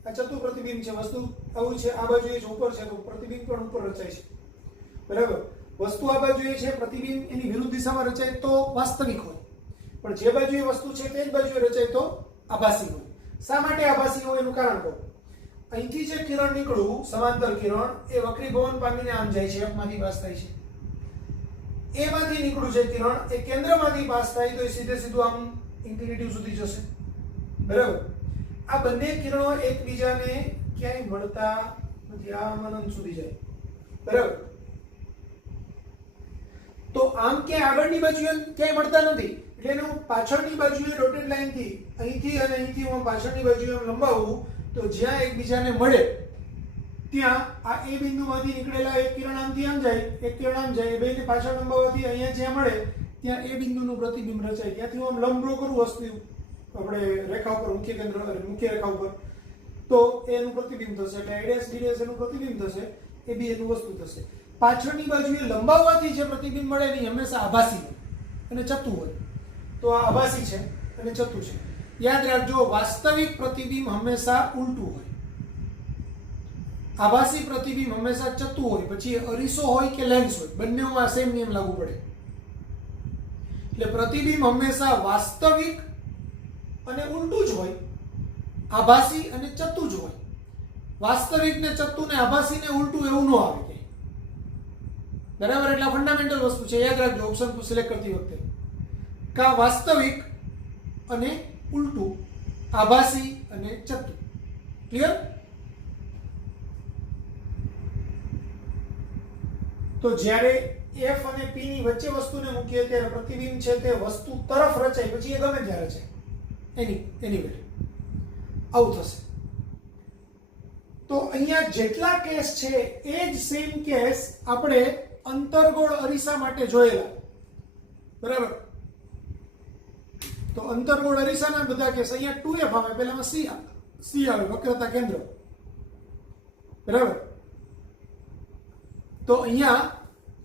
આ ચતુર પ્રતિબિંબ છે, વસ્તુ આવું છે, આ બાજુએ જ ઉપર છે તો પ્રતિબિંબ પણ ઉપર રચાય છે. બરાબર. વસ્તુ આ બાજુએ છે, પ્રતિબિંબ એની વિરુદ્ધ દિશામાં રચાય તો વાસ્તવિક હોય, પણ જે બાજુએ વસ્તુ છે તે જ બાજુએ રચાય તો આભાસી હોય. શા માટે આભાસી હોય એનું કારણ કહું. અહીંથી જે કિરણ નીકળ્યું સમાંતર કિરણ એ વક્રીભવન પામીને આમ જાય છે, F માંથી પાસ થાય છે. A માંથી નીકળ્યું છે કિરણ એ કેન્દ્રમાંથી પાસ થાય તો એ સીધે સીધું આમ ઇન્ફિનિટી સુધી જશે. બરાબર. આ બંને કિરણો એકબીજાને ક્યાંય મળતા નથી, આમ અનંત સુધી જાય. બરાબર. તો આમ ક્યાંય આગળની બાજુએ ક્યાંય મળતા નથી, એટલે એને હું પાછળની બાજુએ ડોટેડ લાઈનથી અહીંથી અને અહીંથી હું પાછળની બાજુએ એમ લંબાવું તો જ્યાં એકબીજાને મળે ત્યાં આ એ બિંદુમાંથી નીકળેલા એક કિરણ આમથી આમ જાય, એક કિરણ આમ જાય, બેને પાછળ લંબાવવાથી અહીંયા જ્યાં મળે ત્યાં એ બિંદુનું પ્રતિબિંબ રચાય. ત્યાંથી હું આમ લંબ ડ્રો કરું વસ્તુ આપણે રેખા ઉપર, મુખ્ય કેન્દ્ર મુખ્ય રેખા ઉપર, તો એનું પ્રતિબિંબ થશે, એટલે a' d' એનું પ્રતિબિંબ થશે, એ બી એનું વસ્તુ થશે. પાછળની બાજુએ લંબાવવાથી જે પ્રતિબિંબ મળે ને હંમેશા આભાસી હોય અને ચત્તુ હોય. તો આ આભાસી છે અને ચત્તુ છે. યાદ રાખજો, વાસ્તવિક પ્રતિબિંબ હંમેશા ઉલટું હોય, આભાસી પ્રતિબિંબ હંમેશા ચત્તુ હોય. પછી અરીસો હોય કે લેન્સ હોય, બંનેમાં સેમ નિયમ લાગુ પડે. એટલે પ્રતિબિંબ હંમેશા વાસ્તવિક અને ઉલટું જ હોય, આભાસી અને ચત્તુ જ હોય. વાસ્તવિક ને ચત્તુ ને આભાસી ને ઉલટું એવું ન આવે કે. બરાબર. એટલે ફંડામેન્ટલ વસ્તુ છે, યાદ રાખજો ઓપ્શન સિલેક્ટ કરતી વખતે. કા વાસ્તવિક અને ઉલટું, આભાસી અને ચત્તુ. ક્લિયર? તો જ્યારે F અને P ની વચ્ચે વસ્તુને મૂકીએ ત્યારે પ્રતિબિંબ છે તે વસ્તુ તરફ રચાય, પછી એ ગમે ત્યારે રચાય, એની આવું થશે. તો અહીંયા જેટલા કેસ છે એ જ સેમ કેસ આપણે અંતર્ગોળ અરીસા માટે જોયેલા. બરાબર. તો અંતર્ગોળ અરીસાના બધા કેસ અહીંયા 2F આવે, પહેલામાં C આવે, વક્રતા કેન્દ્ર. બરાબર. તો અહીંયા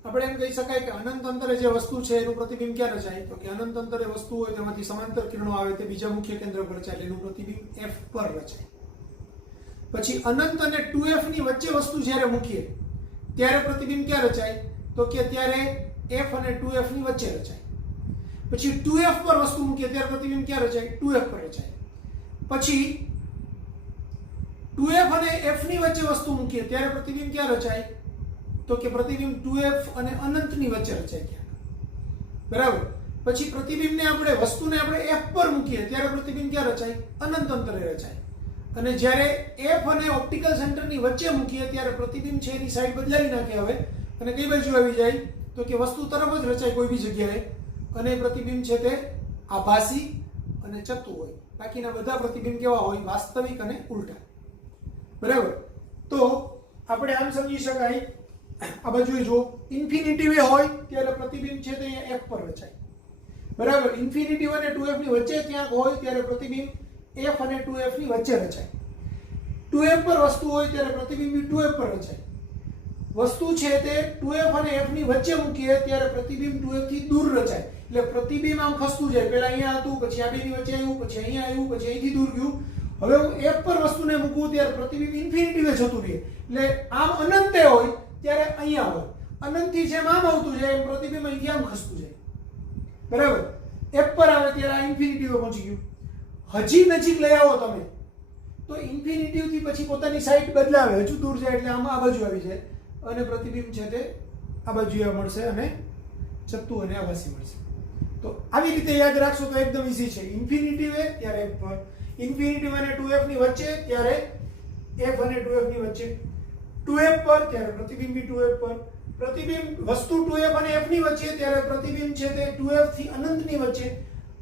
આપણે એમ કહી શકાય કે અનંત અંતરે જે વસ્તુ છે એનું પ્રતિબિંબ ક્યાં રચાય? તો કે અનંત અંતરે વસ્તુ હોય તેમાંથી સમાંતર કિરણો આવે તે બીજા મુખ્ય કેન્દ્ર પર રચાય, એટલે એનું પ્રતિબિંબ F પર રચાય. પછી અનંત અને 2F ની વચ્ચે વસ્તુ જ્યારે મૂકીએ ત્યારે પ્રતિબિંબ ક્યાં રચાય? તો કે ત્યારે F અને 2F ની વચ્ચે રચાય. પછી 2F પર વસ્તુ મૂકીએ ત્યારે પ્રતિબિંબ ક્યાં રચાય? 2F પર રચાય. પછી 2F અને F ની વચ્ચે વસ્તુ મૂકીએ ત્યારે પ્રતિબિંબ ક્યાં રચાય? તો કે પ્રતિબિંબ 2F અને અનંતની વચ્ચે રચાય ક્યાં. બરાબર. પછી પ્રતિબિંબને આપણે વસ્તુને આપણે F પર મૂકીએ ત્યારે પ્રતિબિંબ ક્યાં રચાય? અનંત અંતરે રચાય. અને જ્યારે F અને ઓપ્ટિકલ સેન્ટરની વચ્ચે મૂકીએ ત્યારે પ્રતિબિંબ છે એની સાઈડ બદલાવી નાખે હવે, અને કઈ બાજુ આવી જાય? તો કે વસ્તુ તરફ જ રચાય કોઈ બી જગ્યાએ, અને પ્રતિબિંબ છે તે આભાસી અને ચત્તુ હોય. બાકીના બધા પ્રતિબિંબ કેવા હોય? વાસ્તવિક અને ઉલટા. બરાબર. તો આપણે આમ સમજી શકાય, આ બાજુ જો ઇન્ફિનિટી વે હોય ત્યારે પ્રતિબિંબ છે તે અહીંયા F પર રચાય. બરાબર. ઇન્ફિનિટી અને 2F ની વચ્ચે ક્યાંક હોય ત્યારે પ્રતિબિંબ F અને 2F ની વચ્ચે રચાય. 2F પર વસ્તુ હોય ત્યારે પ્રતિબિંબ 2F પર રચાય. વસ્તુ છે તે 2F અને F ની વચ્ચે મૂકીએ ત્યારે પ્રતિબિંબ 2F થી દૂર રચાય. એટલે પ્રતિબિંબ આમ ખસતું જાય, પહેલા અહીંયા હતું, પછી આ બેની વચ્ચે આવ્યું, પછી અહીંયા આવ્યું, પછી અહીંથી દૂર ગયું. હવે હું F પર વસ્તુને મૂકું ત્યારે પ્રતિબિંબ ઇન્ફિનિટી વે જતું રહે. એટલે આમ અનંતે હોય ત્યારે અહીંયા હોય, અનંતથી જેમ આમ આવતું જાય એમ પ્રતિબિંબ અહીંથી આમ ખસતું જાય. બરાબર. F પર આવે ત્યારે આ ઇન્ફિનિટી વે પહોંચી ગયું. હજી નજીક લઈ આવો તમે તો ઇન્ફિનિટી થી પછી પોતાની સાઈડ બદલાવે, હજુ દૂર જાય એટલે આમાં આ બાજુ આવી જાય અને પ્રતિબિંબ છે તે આ બાજુ મળશે અને ચત્તુ અને આભાસી મળશે. તો આવી રીતે યાદ રાખશો તો એકદમ ઈઝી છે. ઇન્ફિનિટી વે ત્યારે F પર, ઇન્ફિનિટી અને 2F ની વચ્ચે ત્યારે F અને 2F ની વચ્ચે, 2F પર ત્યારે પ્રતિબિંબ 2F પર, પ્રતિબિંબ વસ્તુ 2F અને F ની વચ્ચે ત્યારે પ્રતિબિંબ છે તે 2F થી અનંત ની વચ્ચે,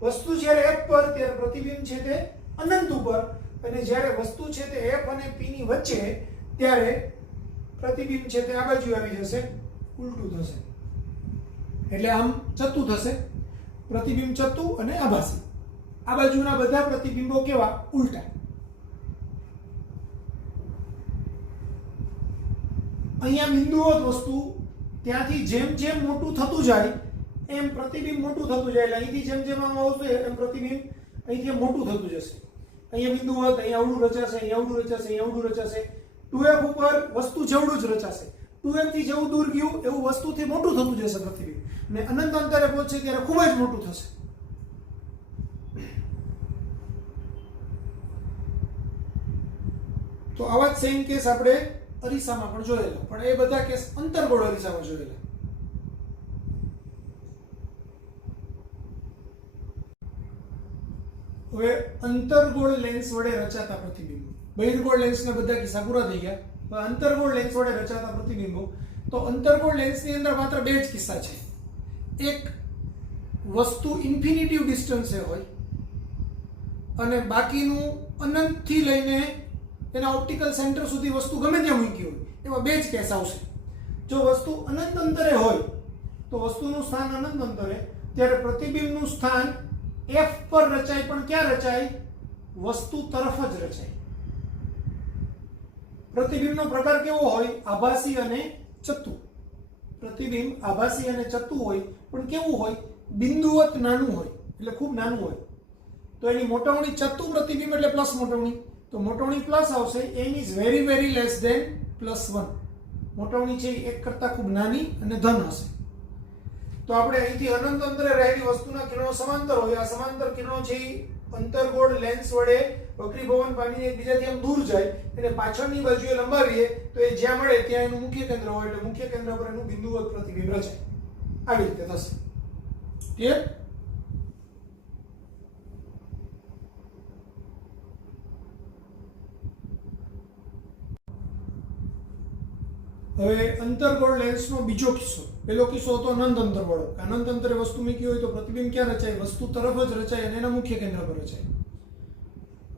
વસ્તુ જ્યારે F પર ત્યારે પ્રતિબિંબ છે તે અનંત ઉપર, અને જ્યારે વસ્તુ છે તે F અને P ની વચ્ચે ત્યારે પ્રતિબિંબ છે તે આ બાજુ આવી જશે, ઉલટું થશે. એટલે આમ ચત્તુ થશે, પ્રતિબિંબ ચત્તુ અને આભાસી. આ બાજુના બધા પ્રતિબિંબો કેવા? ઉલટા. અહીંયા બિંદુવત વસ્તુ ત્યાંથી જેમ જેમ મોટું થતું જાય એમ પ્રતિબિંબ મોટું થતું જાય. એટલે અહીંથી જેમ જેમ આમ આવશે એમ પ્રતિબિંબ અહીંથી મોટું થતું જશે. અહીંયા બિંદુવત, અહીંયા આવડું રચાશે, અહીંયા આવડું રચાશે, અહીંયા આવડું રચાશે. 2F ઉપર વસ્તુ જેવડું જ રચાશે. 2F થી જેવું દૂર ગયું એવું વસ્તુથી મોટું થતું જશે પ્રતિબિંબ, અને અનંત અંતરે પહોંચે ત્યારે ખૂબ જ મોટું થશે. તો આવા જ સેમ કેસ આપણે અરીસામાં પણ જોયેલા, પણ એ બધા કેસ અંતર્ગોળ અરીસામાં જોયેલા. હવે અંતર્ગોળ લેન્સ વડે રચાતા પ્રતિબિંબો. બહિર્ગોળ લેન્સના બધા કિસ્સા પૂરા થઈ ગયા. હવે અંતર્ગોળ લેન્સ વડે રચાતા પ્રતિબિંબો. તો અંતર્ગોળ લેન્સની અંદર માત્ર બે જ કિસ્સા છે. એક વસ્તુ ઇન્ફિનિટિવ ડિસ્ટન્સે હોય અને બાકીનું અનંતથી લઈને એના ઓપ્ટિકલ સેન્ટર સુધી વસ્તુ ગમે ત્યાં મૂકી હોય, એવા બે જ કેસ આવશે. જો વસ્તુ અનંત અંતરે હોય તો વસ્તુનું સ્થાન અનંત અંતરે, ત્યારે પ્રતિબિંબનું સ્થાન F પર રચાય, પણ ક્યાં રચાય? વસ્તુ તરફ જ રચાય. પ્રતિબિંબનો પ્રકાર કેવો હોય? આભાસી અને ચત્તુ. પ્રતિબિંબ આભાસી અને ચત્તુ હોય, પણ કેવું હોય? બિંદુવત નાનું હોય, એટલે ખૂબ નાનું હોય. તો એની મોટવણી ચત્તુ પ્રતિબિંબ એટલે પ્લસ મોટવણી, તો મોટવણી પ્લસ આવશે. n is very very less than +1. મોટવણી છે એક કરતા ખૂબ નાની અને ધન હશે. તો આપણે અહીંથી અનંત અંતરે રહેલી વસ્તુના કિરણો સમાંતર હોય. આ સમાંતર કિરણો છે અંતર્ગોળ લેન્સ વડે વક્રીભવન પામીને એકબીજાથી આમ દૂર જાય, અને પાછળની બાજુએ લંબાવીએ તો એ જ્યાં મળે ત્યાં એનું મુખ્ય કેન્દ્ર હોય, એટલે મુખ્ય કેન્દ્ર પર એનું બિંદુવત પ્રતિબિંબ રચાય. આવી રીતે થશે. ક્લિયર? હવે અંતર્ગોળ લેન્સનો બીજો કિસ્સો. પહેલો કિસ્સો હતો અનંત અંતર વાળો. અનંત અંતરે વસ્તુ મૂકી હોય તો પ્રતિબિંબ ક્યાં રચાય? વસ્તુ તરફ જ રચાય અને એના મુખ્ય કેન્દ્ર પર રચાય.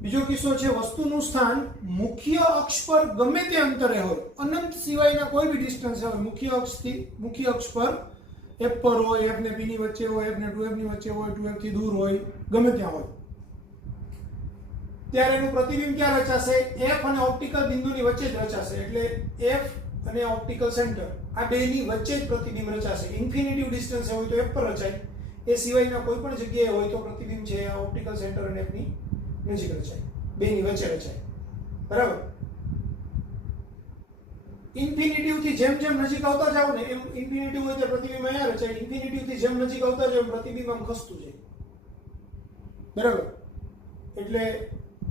બીજો કિસ્સો છે વસ્તુનું સ્થાન મુખ્ય અક્ષ પર ગમે તે અંતરે હોય, અનંત સિવાયના કોઈ બી ડિસ્ટન્સ હોય, મુખ્ય અક્ષ પર f પર હોય, f ને p ની વચ્ચે હોય, f ને 2f ની વચ્ચે હોય, 2f થી દૂર હોય, ગમે ત્યાં હોય, ત્યારે એનું પ્રતિબિંબ ક્યાં રચાશે? f અને ઓપ્ટિકલ બિંદુની વચ્ચે જ રચાશે. એટલે f અને ઓપ્ટિકલ સેન્ટર આ બેની વચ્ચે જ પ્રતિબિંબ રચાશે. ઇન્ફિનિટિવ ડિસ્ટન્સ હોય તો f પર રચાય, એ સિવાયના કોઈ પણ જગ્યાએ હોય તો પ્રતિબિંબ છે આ ઓપ્ટિકલ સેન્ટર અને f ની નજીક રચાય, બેની વચ્ચે રચાય. બરાબર? ઇન્ફિનિટિવ થી જેમ જેમ નજીક આવતા જાવ ને એમ ઇન્ફિનિટિવ હોય તો પ્રતિબિંબ અહીંયા રચાય, ઇન્ફિનિટિવ થી જેમ નજીક આવતા જાવ એમ પ્રતિબિંબ આમ ખસતું જાય. બરાબર? એટલે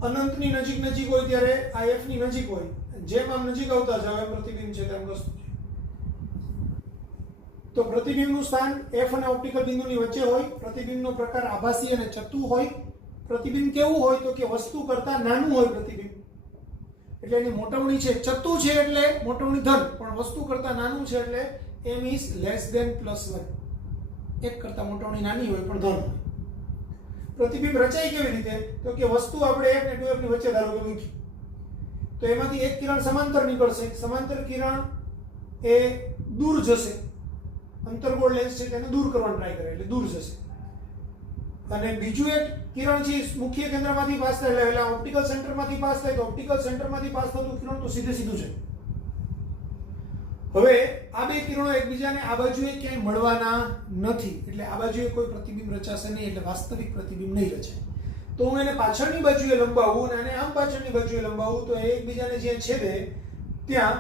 અનંતની નજીક હોય ત્યારે આ f ની નજીક હોય, જેમ આમ નજીક આવતા જાવ એમ પ્રતિબિંબ છે તેમ ખસતું જાય. તો પ્રતિબિંબનું સ્થાન f અને ઓપ્ટિકલ બિંદુની વચ્ચે હોય. પ્રતિબિંબનો પ્રકાર આભાસી અને ચત્તુ હોય. પ્રતિબિંબ કેવું હોય તો કે વસ્તુ કરતા નાનું હોય પ્રતિબિંબ, એટલે એની મોટવણી છે ચત્તુ છે એટલે મોટવણી ધન, પણ વસ્તુ કરતા નાનું છે એટલે m ઇઝ લેસ ધેન +1. એક કરતા મોટવણી નાની હોય પણ ધન હોય. પ્રતિબિંબ રચાય કેવી રીતે તો કે વસ્તુ આપણે f ને 2f ની વચ્ચે ધારો કે મૂકી, તો એમાંથી એક કિરણ સમાંતર નીકળશે. સમાંતર કિરણ એ દૂર જશે. અંતર્ગોળ લેન્સ છે તેને દૂર કરવાનો ટ્રાય કરે એટલે દૂર જશે. અને બીજું એક કિરણ છે મુખ્ય કેન્દ્રમાંથી પાસ થાય એટલે ઓપ્ટિકલ સેન્ટરમાંથી પાસ થાય, તો ઓપ્ટિકલ સેન્ટરમાંથી પાસ થતું કિરણ તો સીધું છે. હવે આ બે કિરણો એકબીજાને આ બાજુએ ક્યાંય મળવાના નથી, એટલે આ બાજુએ કોઈ પ્રતિબિંબ રચાશે નહીં, એટલે વાસ્તવિક પ્રતિબિંબ નહીં રચાય. તો હું એને પાછળની બાજુએ લંબાવું અને આમ પાછળની બાજુએ લંબાવું તો એકબીજાને જ્યાં છેદે ત્યાં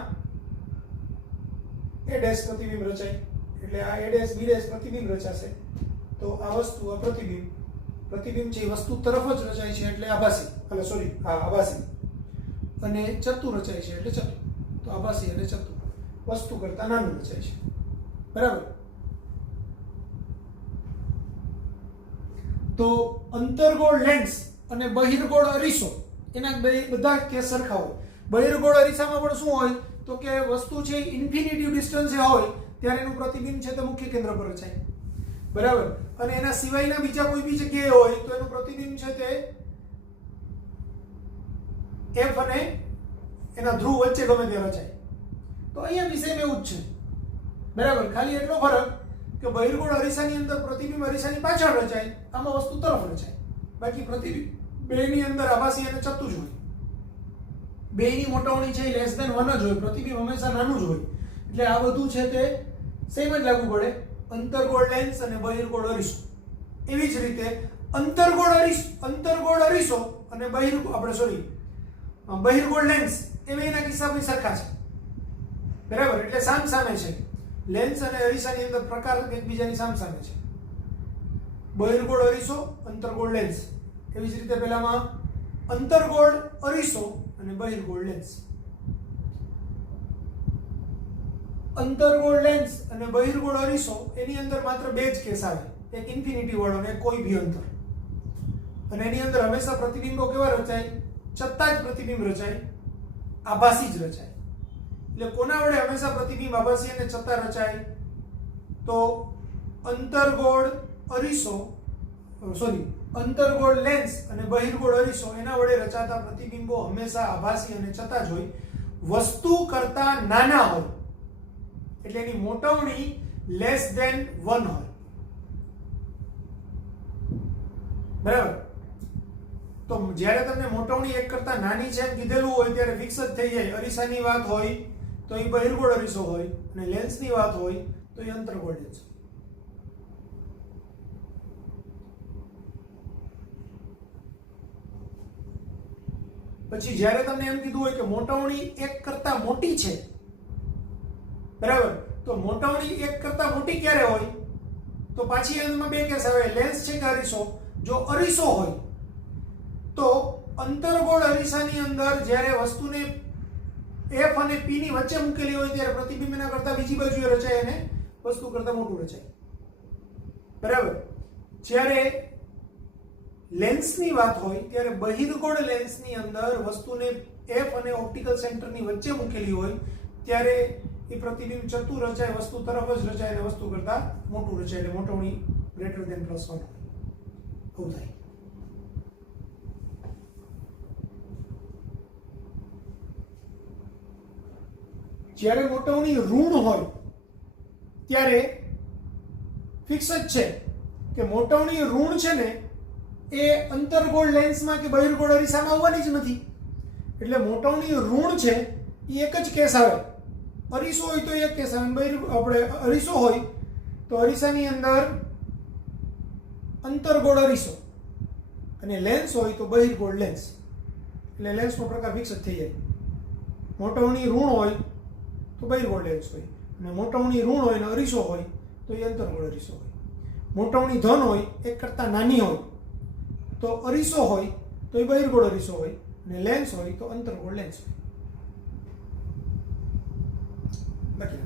a' પ્રતિબિંબ રચાય. એટલે આ a' b' પ્રતિબિંબ રચાશે. તો આ વસ્તુ આ પ્રતિબિંબ છે એ વસ્તુ તરફ જ રચાય છે એટલે આભાસી, આભાસી, અને ચત્તુ રચાય છે એટલે ચત્તુ. તો આભાસી અને ચત્તુ વસ્તુ કરતા નાનું રચાય છે. બરાબર? તો અંતર્ગોળ લેન્સ અને બહિર્ગોળ અરીસો એના બધા કેસ સરખા હોય. બહિર્ગોળ અરીસામાં પણ શું હોય તો કે વસ્તુ છે ઇન્ફિનિટિવ ડિસ્ટન્સે હોય ત્યારે એનું પ્રતિબિંબ છે તે મુખ્ય કેન્દ્ર પર રચાય. બરાબર? અને એના સિવાયના બીજા કોઈ બી જગ્યાએ હોય તો એનું પ્રતિબિંબ છે તે f અને એના ધ્રુવ વચ્ચે ગમે ત્યાં રચાય. તો અહીંયા વિષય એવું જ છે. બરાબર? ખાલી એટલો ફરક કે બહિર્ગોળ અરીસાની અંદર પ્રતિબિંબ અરીસાની પાછળ રચાય, આમાં વસ્તુ તરફ રચાય. બાકી પ્રતિબિંબ બેની અંદર આભાસી અને ચત્તુ જ હોય. બેની મોટવણી છે લેસ ધેન 1 જ હોય, પ્રતિબિંબ હંમેશા નાનું જ હોય. એટલે આ બધું છે તે સેમ જ લાગુ પડે અંતર્ગોળ લેન્સ અને બહિર્ગોળ અરીસો. એવી જ રીતે અંતર્ગોળ અરીસો અને બહિર્ગોળ લેન્સ એ બેના કિસ્સામાં સરખા છે. બરાબર? એટલે સામે છે. લેન્સ અને અરીસાની અંદર પ્રકાર એકબીજાની સામે છે. બહિર્ગોળ અરીસો, અંતર્ગોળ લેન્સ. એવી જ રીતે પેલામાં અંતર્ગોળ અરીસો અને બહિર્ગોળ લેન્સ. અંતર્ગોળ લેન્સ અને બહિર્ગોળ અરીસો એની અંદર માત્ર બે જ કેસ આવે, એક ઇન્ફિનિટી વાળો ને કોઈ બી અંતર. અને એની અંદર હંમેશા પ્રતિબિંબો કેવા રચાય? છતાં જ પ્રતિબિંબ રચાય, આભાસી જ રચાય. એટલે કોના વડે હંમેશા પ્રતિબિંબ આભાસી અને છતાં રચાય? તો અંતર્ગોળ અરીસો, અંતર્ગોળ લેન્સ અને બહિર્ગોળ અરીસો એના વડે રચાતા પ્રતિબિંબો હંમેશા આભાસી અને છતાં જ હોય, વસ્તુ કરતા નાના હોય, એટલે એની મોટવણી લેસ ધેન 1 હોય. બરાબર? તો જ્યારે તમને મોટવણી 1 કરતા નાની છે એમ કીધેલું હોય ત્યારે ફિક્સ જ થઈ જાય. અરીસાની વાત હોય તો એ બહિર્ગોળ અરીસો હોય, અને લેન્સની વાત હોય તો એ અંતર્ગોળ લેન્સ. પછી જ્યારે તમને એમ કીધું હોય કે મોટવણી 1 કરતા મોટી છે, બરાબર, તો મોટવણી 1 કરતા મોટી ક્યારે હોય? તો પાછી અંતમાં બે કેસ આવે, લેન્સ છે કે અરીસો. જો અરીસો હોય તો અંતર્ગોળ અરીસાની અંદર જ્યારે વસ્તુને F અને P ની વચ્ચે મૂકેલી હોય ત્યારે પ્રતિબિંબ એના કરતા બીજી બાજુએ રચાય અને વસ્તુ કરતા મોટું રચાય. બરાબર? જ્યારે લેન્સની વાત હોય ત્યારે બહિર્ગોળ લેન્સની અંદર વસ્તુને F અને ઓપ્ટિકલ સેન્ટરની વચ્ચે મૂકેલી હોય ત્યારે એ પ્રતિબિંબ ચતુર રચાય, વસ્તુ તરફ જ રચાય અને વસ્તુ કરતા મોટું રચાય, એટલે મોટવણી ગ્રેટર ધેન +1 આવું થાય. જ્યારે મોટવણી ઋણ હોય ત્યારે ફિક્સ જ છે કે મોટવણી ઋણ છે ને એ અંતર્ગોળ લેન્સમાં કે બહિર્ગોળ અરીસામાં આવવાની જ નથી. એટલે મોટવણી ઋણ છે એ એક જ કેસ આવે. અરીસો હોય તો એક કેસ આવે, આપણે અરીસો હોય તો અરીસાની અંદર અંતર્ગોળ અરીસો અને લેન્સ હોય તો બહિર્ગોળ લેન્સ. એટલે લેન્સનો પ્રકાર ફિક્સ જ થઈ જાય. મોટવણી ઋણ હોય તો બહિર્ગોળ લેન્સ હોય, અને મોટવણી ઋણ હોય અને અરીસો હોય તો એ અંતર્ગોળ અરીસો હોય. મોટવણી ધન હોય 1 કરતા નાની હોય તો અરીસો હોય તો એ બહિર્ગોળ અરીસો હોય, અને લેન્સ હોય તો અંતર્ગોળ લેન્સ હોય. બાકી